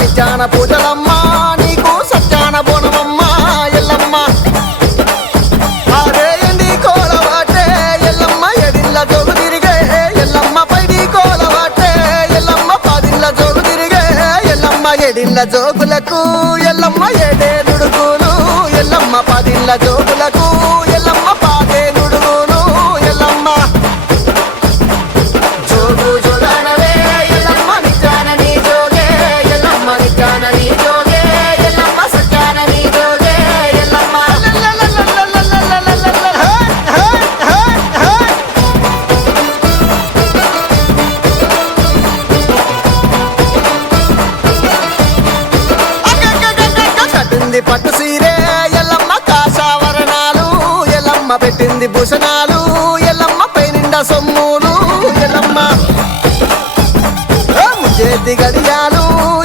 నిత్యాన పూజలమ్మ నీకు సత్యాన బోనమమ్మ ఎల్లమ్మ ఆరేయండి కోలవాటే ఎల్లమ్మ ఎడిల్ల జోగు తిరిగే ఎల్లమ్మ పైడి కోలవాటే ఎల్లమ్మ పదిళ్ళ జోగు తిరిగే ఎల్లమ్మ ఎడిల్ల జోగులకు ఎల్లమ్మ ఏడే నుడుగులు ఎల్లమ్మ పదిళ్ళ జోగులకు ఎల్లమ్మ పాదే నుడుగులు ఎల్లమ్మ జోగు జోగానవే ఎల్లమ్మ నిత్యాన నీ జోగే ఎల్లమ్మ నిత్యాన నీ జోగే ఎల్లమ్మ సత్యాన నీ జోగే ఎల్లమ్మ కట్టింది పట్టు సీరే ఎల్లమ్మ కాషావరణాలు ఎల్లమ్మ పెట్టింది భూషణాలు ఎల్లమ్మ పై నిండా సొమ్ములు ఎల్లమ్మ చేతి గడియాలు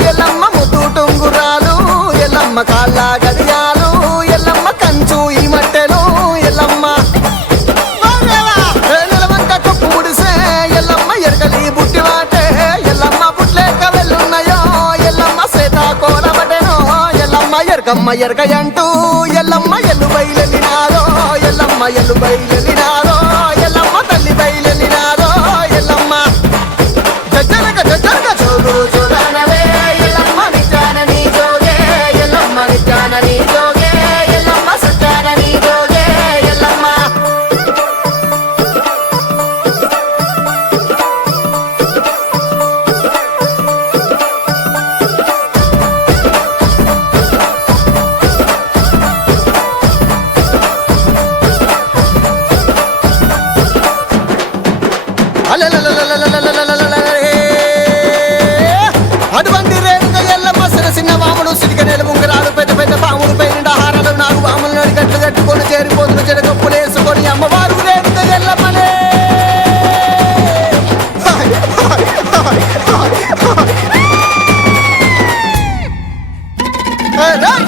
ఎల్లమ్మ ముద్దు టొంగురాలు ఎల్లమ్మ కాళ్ళ గడియాలు ఎల్లమ్మ కంచు ఈ మట్టెలు ఎల్లమ్మ నెలవంక కొప్పు ముడిసే ఎల్లమ్మ ఎరగలి బుట్టి వాటే ఎల్లమ్మ బుట్లేక వెళ్ళున్నాయో ఎల్లమ్మ సీతాకోల బటెనో ఎల్లమ్మ ఎరగమ్మ ఎరగయంటూ ఎల్లమ్మ ఎల్లు బయలెళ్ళినారో ఎల్లమ్మ ఎల్లు బయలెళ్ళినారో ఎల్లమ్మ తల్లి బయలెళ్ళినారో ఎల్లమ్మ జజ్జనక జజ్జనక జోగు జోగానవే ఎల్లమ్మ నిత్యాన నీ జోగే ఎల్లమ్మ నిత్యాన నీ జోగే ఎల్లమ్మ సత్యాన నీ జోగే ఎల్లమ్మ అటువంటి రేణుక ఎల్లమ్మ చిన్న వాములు సిరిగనేలు ఉంగరాలు పెద్ద పెద్ద పాములు పైన హారాలు నాలుగు వాములు నడిగట్లు కట్టుకొని చేరిపోతులు చెడగప్పులు వేసుకొని అమ్మవారు రేణుక ఎల్లమ్మనే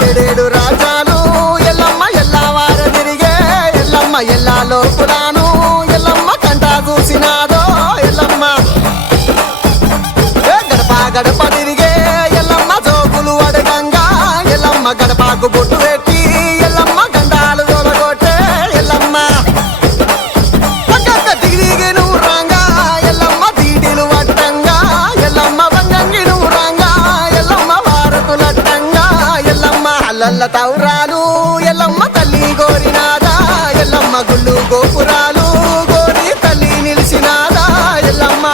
ఏడేడు రాజాలు ఎల్లమ్మ ఎల్లవార తిరిగే ఎల్లమ్మ ఎల్లాలో పురాను ఎల్లమ్మ కంటా చూసినాదో ఎల్లమ్మ గడప గడప తిరిగే ఎల్లమ్మ జోగులు అడగంగా ఎల్లమ్మ గడపకు బొట్టు పెట్టి ఎల్లమ్మ గండాలు తొలగొట్టే ఎల్లమ్మ పక్కక్క దిగి నూరంగా ఎల్లమ్మ తీటిలు వట్టంగా ఎల్లమ్మ వంగంగి నూరంగా ఎల్లమ్మ వారతులట్టంగా ఎల్లమ్మ అల్లల్ల తౌరాలు ఎల్లమ్మ తల్లి గోరినాదా ఎల్లమ్మ గుళ్ళు గోపురాలు గోరి తల్లి నిలిచినాదా ఎల్లమ్మ